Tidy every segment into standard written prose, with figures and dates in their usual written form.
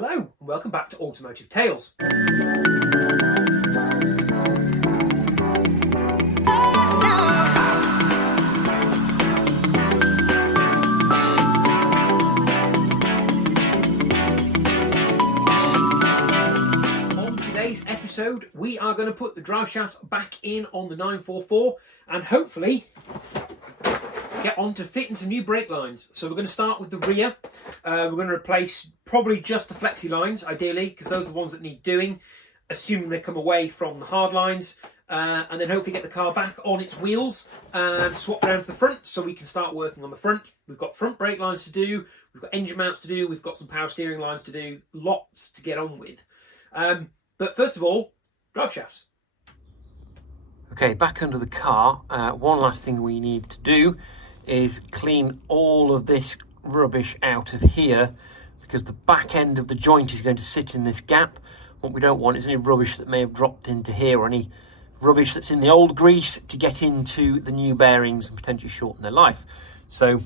Hello and welcome back to Automotive Tales. On today's episode we are going to put the drive shafts back in on the 944 and hopefully get on to fitting some new brake lines. So we're going to start with the rear. We're going to replace probably just the flexi lines, ideally, because those are the ones that need doing, assuming they come away from the hard lines, and then hopefully get the car back on its wheels and swap down to the front so we can start working on the front. We've got front brake lines to do, we've got engine mounts to do, we've got some power steering lines to do, lots to get on with. But first of all, drive shafts. Okay, back under the car, one last thing we need to do is clean all of this rubbish out of here, because the back end of the joint is going to sit in this gap. What we don't want is any rubbish that may have dropped into here, or any rubbish that's in the old grease to get into the new bearings and potentially shorten their life. So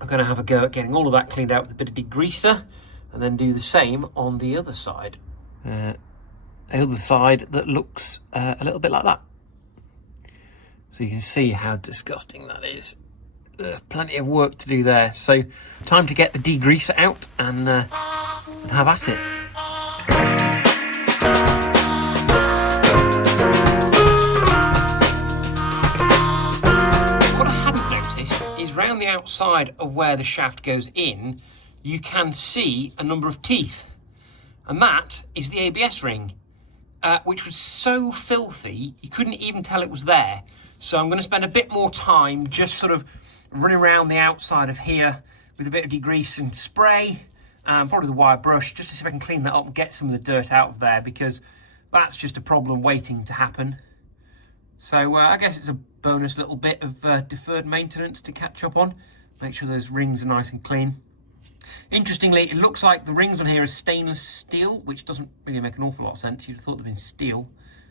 I'm going to have a go at getting all of that cleaned out with a bit of degreaser, and then do the same on the other side. The other side that looks a little bit like that. So you can see how disgusting that is. There's plenty of work to do there. So time to get the degreaser out and have at it. What I hadn't noticed is round the outside of where the shaft goes in, you can see a number of teeth. And that is the ABS ring, which was so filthy, you couldn't even tell it was there. So I'm going to spend a bit more time just sort of running around the outside of here with a bit of degrease and spray, probably the wire brush, just to see if I can clean that up and get some of the dirt out of there, because that's just a problem waiting to happen. So I guess it's a bonus little bit of deferred maintenance to catch up on. Make sure those rings are nice and clean. Interestingly, it looks like the rings on here are stainless steel, which doesn't really make an awful lot of sense. You'd have thought they'd been steel,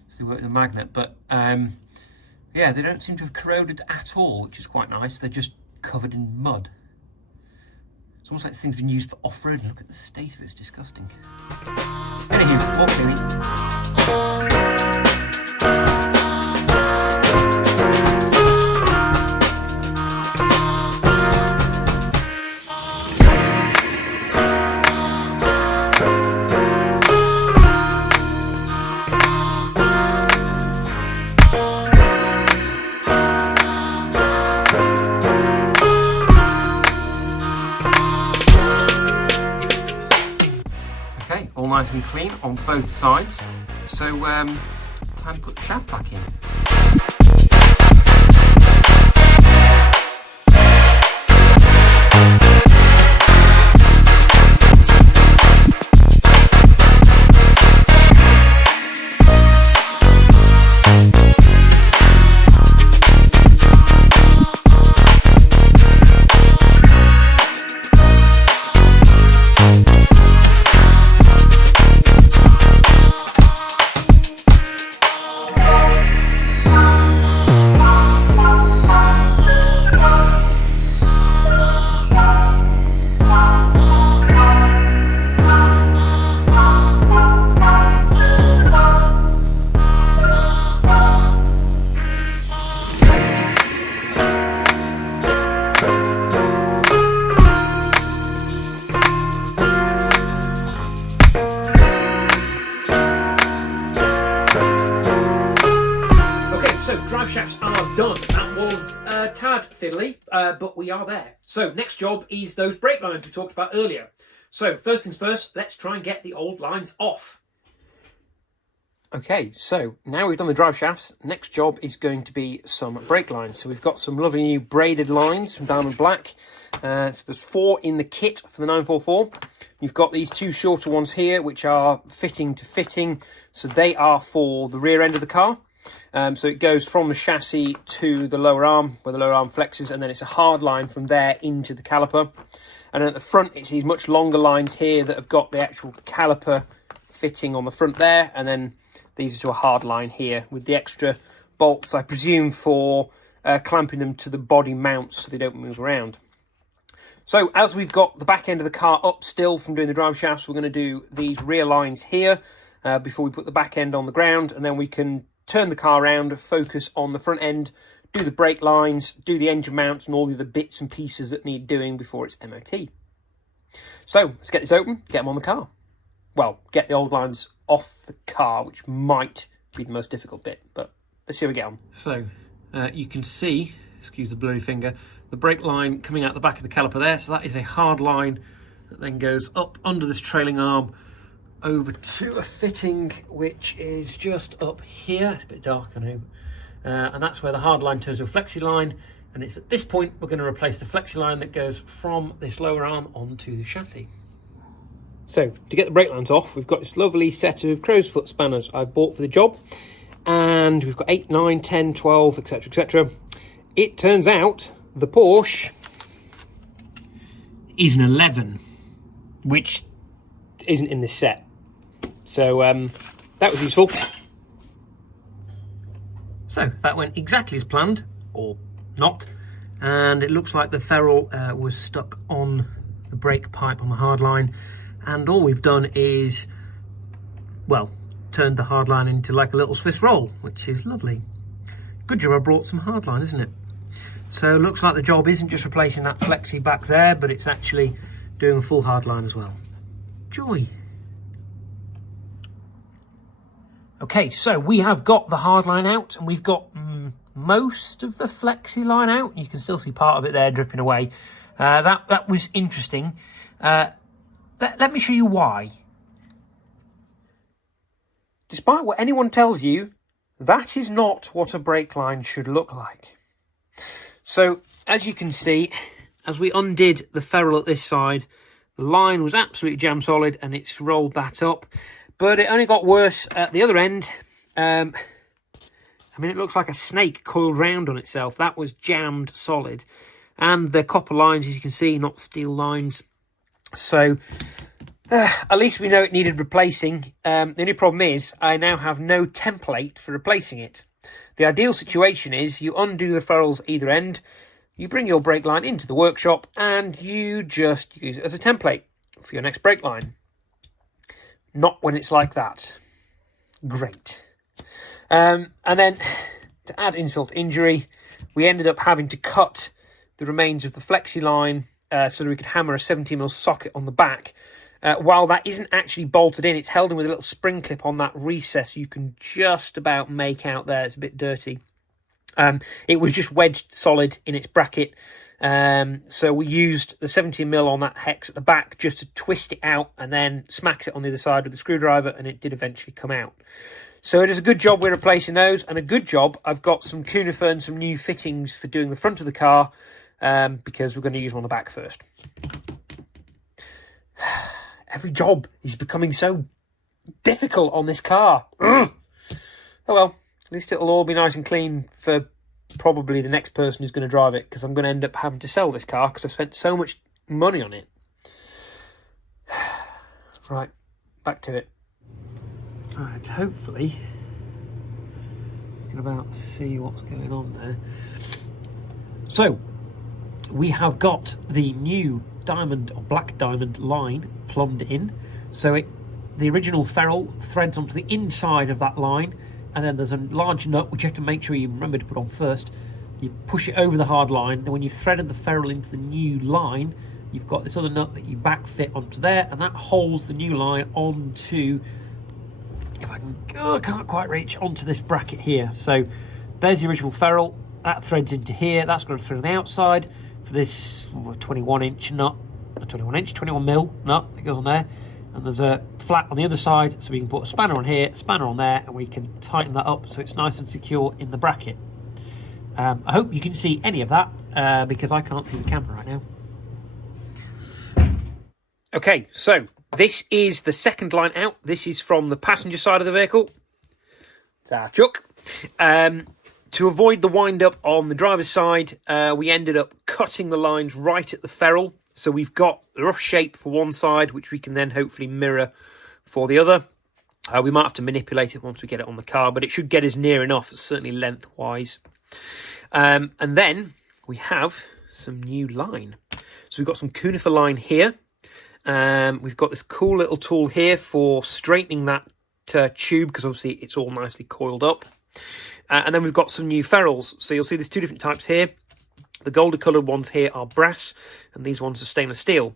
so they work with a magnet, but yeah, they don't seem to have corroded at all, which is quite nice. They're just covered in mud. It's almost like the thing's been used for off-road. Look at the state of it, it's disgusting. Anywho, more cleaning. All nice and clean on both sides. So time to put the shaft back in. Drive shafts are done. That was a tad fiddly, but we are there. So next job is those brake lines we talked about earlier. So first things first, let's try and get the old lines off. Okay, so now we've done the drive shafts, next job is going to be some brake lines. So we've got some lovely new braided lines from Diamond Black. So there's 4 in the kit for the 944. You've got these 2 shorter ones here, which are fitting to fitting. So they are for the rear end of the car. So it goes from the chassis to the lower arm, where the lower arm flexes, and then it's a hard line from there into the caliper. And at the front, it's these much longer lines here that have got the actual caliper fitting on the front there, and then these are to a hard line here with the extra bolts, I presume, for clamping them to the body mounts so they don't move around. So as we've got the back end of the car up still from doing the drive shafts, we're going to do these rear lines here before we put the back end on the ground, and then we can turn the car around, focus on the front end, do the brake lines, do the engine mounts and all the other bits and pieces that need doing before it's MOT. So let's get this open, get them on the car. Well, get the old lines off the car, which might be the most difficult bit, but let's see how we get on. So you can see, excuse the blurry finger, the brake line coming out the back of the caliper there. So that is a hard line that then goes up under this trailing arm over to a fitting which is just up here. It's a bit dark, I know. And that's where the hard line turns to a flexi line. And it's at this point we're going to replace the flexi line that goes from this lower arm onto the chassis. So to get the brake lines off, we've got this lovely set of crow's foot spanners I've bought for the job. And we've got 8, 9, 10, 12, etc, etc. It turns out the Porsche is an 11, which isn't in this set. So that was useful. So that went exactly as planned, or not. And it looks like the ferrule was stuck on the brake pipe on the hard line. And all we've done is, well, turned the hard line into like a little Swiss roll, which is lovely. Good job I brought some hard line, isn't it? So it looks like the job isn't just replacing that flexi back there, but it's actually doing a full hard line as well. Joy. Okay, so we have got the hard line out, and we've got most of the flexi line out. You can still see part of it there dripping away. That was interesting. Let me show you why. Despite what anyone tells you, that is not what a brake line should look like. So, as you can see, as we undid the ferrule at this side, the line was absolutely jam solid and it's rolled that up. But it only got worse at the other end. I mean, it looks like a snake coiled round on itself. That was jammed solid. And the copper lines, as you can see, not steel lines. So, at least we know it needed replacing. The only problem is I now have no template for replacing it. The ideal situation is you undo the ferrules at either end, you bring your brake line into the workshop, and you just use it as a template for your next brake line. Not when it's like that. Great. And then, to add insult to injury, we ended up having to cut the remains of the flexi line so that we could hammer a 17mm socket on the back. While that isn't actually bolted in, it's held in with a little spring clip on that recess you can just about make out there. It's a bit dirty. It was just wedged solid in its bracket. So we used the 17mm on that hex at the back just to twist it out and then smacked it on the other side with the screwdriver, and it did eventually come out. So it is a good job we're replacing those, and a good job I've got some conifer and some new fittings for doing the front of the car, because we're going to use them on the back first. Every job is becoming so difficult on this car. Ugh. Oh well, at least it'll all be nice and clean for probably the next person who's going to drive it, because I'm going to end up having to sell this car because I've spent so much money on it. Right, back to it. Right, hopefully you can about see what's going on there. So, we have got the new diamond or black diamond line plumbed in. So the original ferrule threads onto the inside of that line, and then there's a large nut which you have to make sure you remember to put on first. You push it over the hard line, and when you've threaded the ferrule into the new line, you've got this other nut that you back fit onto there, and that holds the new line onto, if I can, I can't quite reach, onto this bracket here. So there's the original ferrule, that threads into here, that's going to thread on the outside for this 21mm nut that goes on there, and there's a flat on the other side, so we can put a spanner on here, a spanner on there, and we can tighten that up so it's nice and secure in the bracket. I hope you can see any of that, because I can't see the camera right now. Okay, so this is the second line out. This is from the passenger side of the vehicle. It's our chuck. To avoid the wind-up on the driver's side, we ended up cutting the lines right at the ferrule. So we've got the rough shape for one side, which we can then hopefully mirror for the other. We might have to manipulate it once we get it on the car, but it should get us near enough, certainly lengthwise. And then we have some new line. So we've got some conifer line here. We've got this cool little tool here for straightening that tube, because obviously it's all nicely coiled up. And then we've got some new ferrules. So you'll see there's two different types here. The golden coloured ones here are brass, and these ones are stainless steel.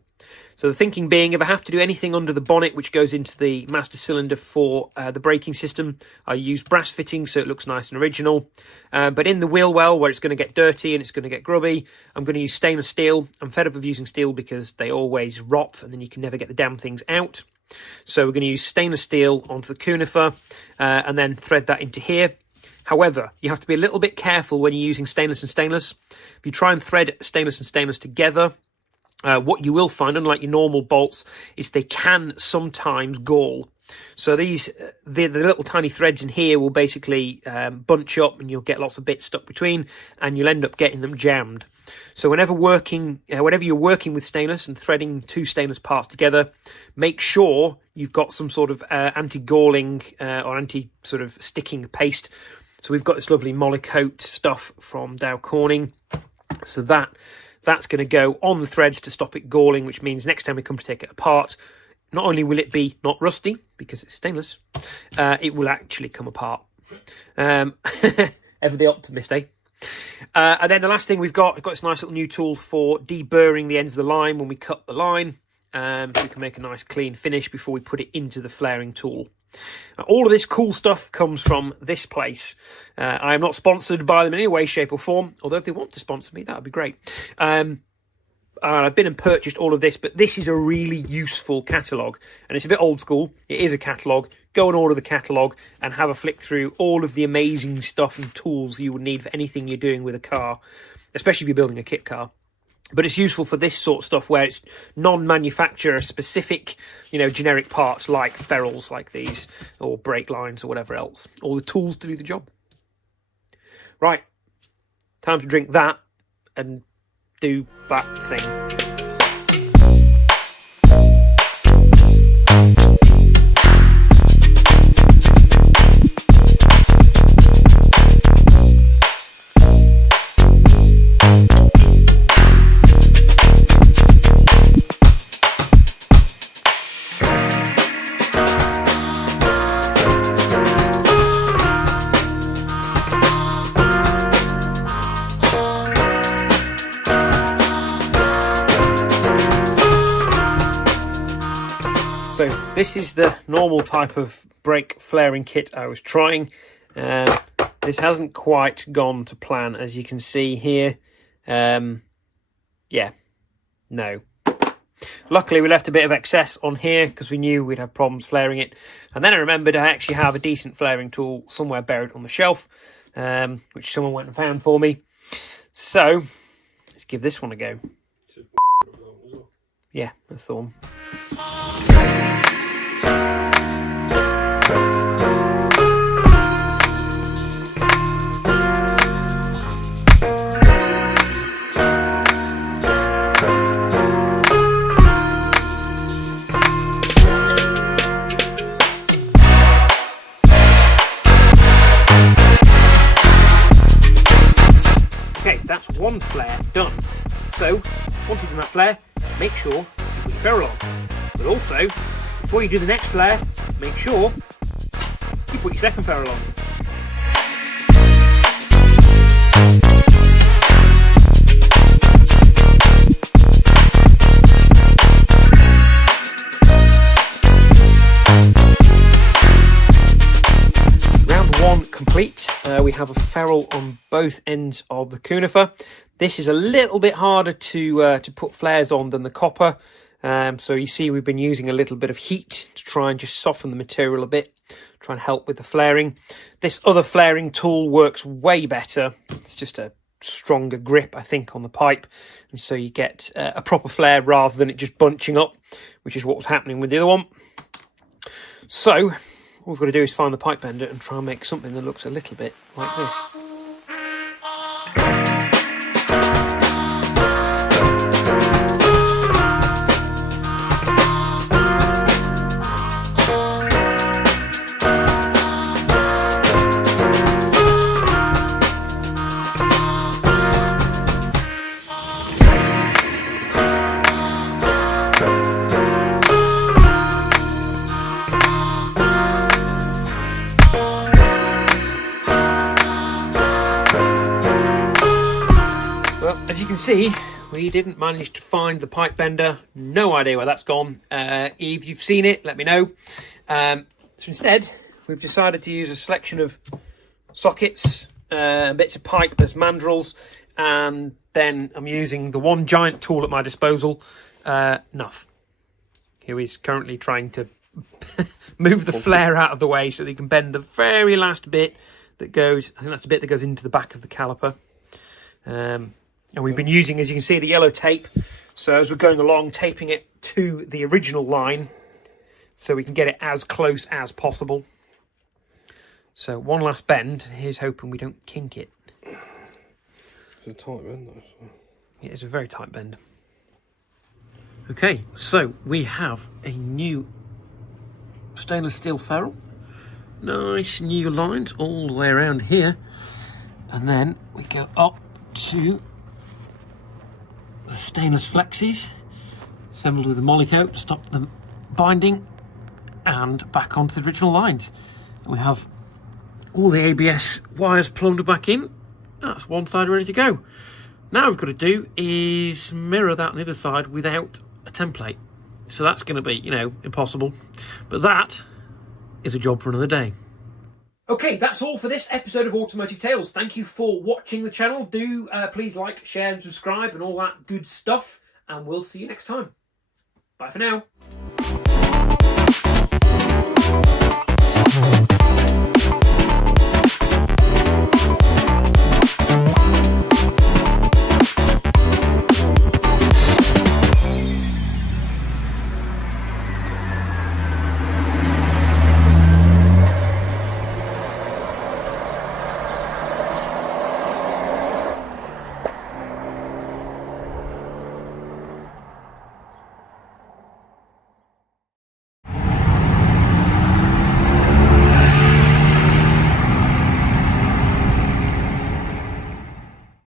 So the thinking being, if I have to do anything under the bonnet which goes into the master cylinder for the braking system, I use brass fittings so it looks nice and original. But in the wheel well, where it's going to get dirty and it's going to get grubby, I'm going to use stainless steel. I'm fed up of using steel because they always rot and then you can never get the damn things out. So we're going to use stainless steel onto the conifer and then thread that into here. However, you have to be a little bit careful when you're using stainless and stainless. If you try and thread stainless and stainless together, what you will find, unlike your normal bolts, is they can sometimes gall. So these, the little tiny threads in here will basically bunch up, and you'll get lots of bits stuck between, and you'll end up getting them jammed. So whenever you're working with stainless and threading two stainless parts together, make sure you've got some sort of anti-galling or anti-sort of sticking paste. So we've got this lovely Molykote stuff from Dow Corning. So that's going to go on the threads to stop it galling, which means next time we come to take it apart, not only will it be not rusty, because it's stainless, it will actually come apart. Ever the optimist, eh? And then the last thing we've got this nice little new tool for deburring the ends of the line when we cut the line, so we can make a nice clean finish before we put it into the flaring tool. All of this cool stuff comes from this place. I am not sponsored by them in any way, shape or form, although if they want to sponsor me, that would be great. I've been and purchased all of this, but this is a really useful catalogue, and it's a bit old school. It is a catalogue. Go and order the catalogue and have a flick through all of the amazing stuff and tools you would need for anything you're doing with a car, especially if you're building a kit car. But it's useful for this sort of stuff where it's non-manufacturer specific, generic parts like ferrules like these, or brake lines or whatever else. All the tools to do the job. Right, time to drink that and do that thing. So this is the normal type of brake flaring kit I was trying. This hasn't quite gone to plan, as you can see here. Yeah, no. Luckily we left a bit of excess on here because we knew we'd have problems flaring it. And then I remembered I actually have a decent flaring tool somewhere buried on the shelf, which someone went and found for me. So let's give this one a go. Yeah, that's the one. Okay, that's one flare done. So, once you've done that flare, make sure you put your ferrule on. But also, before you do the next flare, make sure you put your second ferrule on. Round one complete. We have a ferrule on both ends of the conifer. This is a little bit harder to put flares on than the copper. So you see we've been using a little bit of heat to try and just soften the material a bit, try and help with the flaring. This other flaring tool works way better. It's just a stronger grip, I think, on the pipe. And so you get a proper flare rather than it just bunching up, which is what was happening with the other one. So all we've got to do is find the pipe bender and try and make something that looks a little bit like this. As you can see, we didn't manage to find the pipe bender. No idea where that's gone. If you've seen it, let me know. So instead, we've decided to use a selection of sockets, bits of pipe as mandrels, and then I'm using the one giant tool at my disposal, Nuff, who is currently trying to move the flare out of the way so that he can bend the very last bit that goes, I think that's the bit that goes into the back of the caliper. And we've been using, as you can see, the yellow tape. So as we're going along, taping it to the original line so we can get it as close as possible. So one last bend. Here's hoping we don't kink it. It's a tight bend, though. So. It is a very tight bend. Okay, so we have a new stainless steel ferrule. Nice new lines all the way around here. And then we go up to the stainless flexes, assembled with a molly coat to stop them binding, and back onto the original lines. We have all the ABS wires plumbed back in. That's one side ready to go. Now we've got to do is mirror that on the other side without a template. So that's going to be, impossible. But that is a job for another day. Okay, that's all for this episode of Automotive Tales. Thank you for watching the channel. Do please like, share and subscribe and all that good stuff. And we'll see you next time. Bye for now.